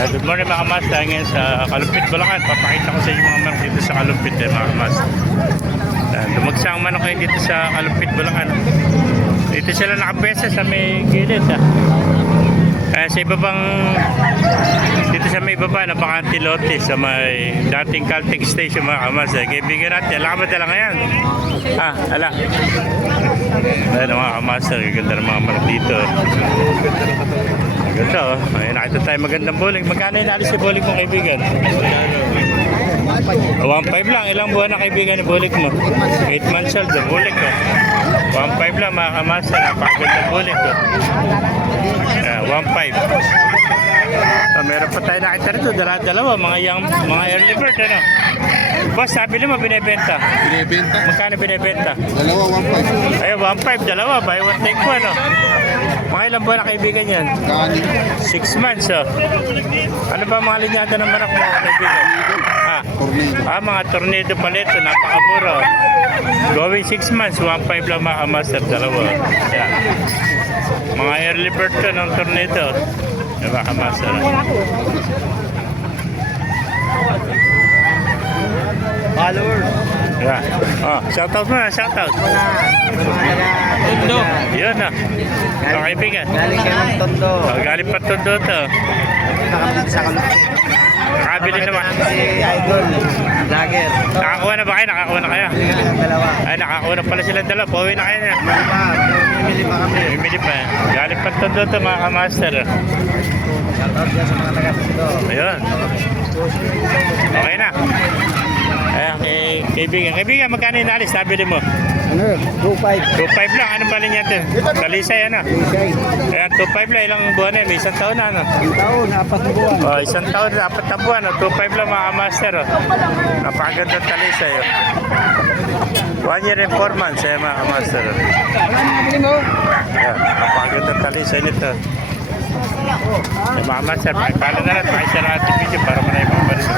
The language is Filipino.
Yeah, good morning mga kamas. Tayo ngayon sa Kalumpit, Bulacan. Papakita ko sa inyo mga manok dito sa Kalumpit eh, mga kamas. Yan, Dumagsang manok kayo dito sa Kalumpit, Bulacan. Dito sila nakapesa sa may gilid. Ah. Kaya sa iba pang dito sa may baba na bakante lote sa may dating Caltech Station mga kamas. Eh. Kaibigan natin, alam ka ba talaga yan? Ah, ala. Ayan mga kamas, ang ganda ng mga manok dito. Ganda oh. Ay, nakita tayo magandang bowling. Magkano inalis si bowling mo kaibigan? 1.5 lang. Ilang buwan na kaibigan ni bowling mo? 8 months old. oh, Bowling ko. 1.5 lang mga kamasa. Napakaganda bowling ko. Yeah, 1.5. Ah, meron pa tayo nakita rito. Dala-dalawa. Mga young, mga early bird. Ano? Boss, sabi mo binibenta. Binibenta. Magkano binibenta? Dalawa, 1.5. Ay, 1.5. Dalawa. Buy one, take one. Oh. Mga ilang buwan na kaibigan yan? Kanin. Six months, oh. Ano ba mga linyada ng manok mo, kaibigan? Ah, Tornado. ah mga tornado pala ito, napakamura. oh. Going six months, 1.5 lang mga master, dalawa. Yan. Mga early bird to ng tornado. Yung mga master. Followers. Yan. Oh, shoutout mo na, shoutout. Tondo. Yun na. Mga kaibigan. Galing kayo ng Tondo. Oh, galing pa tondo to. Nakabit sa kalupit. Nakabili naman. Si Idol. Vlogger. Nakakuha na ba kayo? Nakakuha na kayo? Dalawa. Ay, nakakuha na pala silang dalawa. Pauwi na kayo na. Bili pa. Kami. Bumili pa. Galing pa tondo to mga kamaster. Shoutout dyan sa mga taga-Tondo. Ayun. Okay na. Ayan, kay, kaibigan. Kaibigan, magkano inalis? Nabili mo? Ano? 2.5. 2.5 lang. Ano pala niya ito? Talisay, ano? Isay. Ayan, 2.5 lang. Ilang buwan na? May isang taon na, ano? Ang taon, apat na buwan. Oh, isang taon, apat na buwan. Oh. 2.5 lang mga master. Oh. Napakaganda talisay. Oh. One year and four months, eh, mga master. Oh. Ayan, napakaganda talisay nito. Eh, mga master, pakipala na lang. Pakisya na ating video para marami mga balik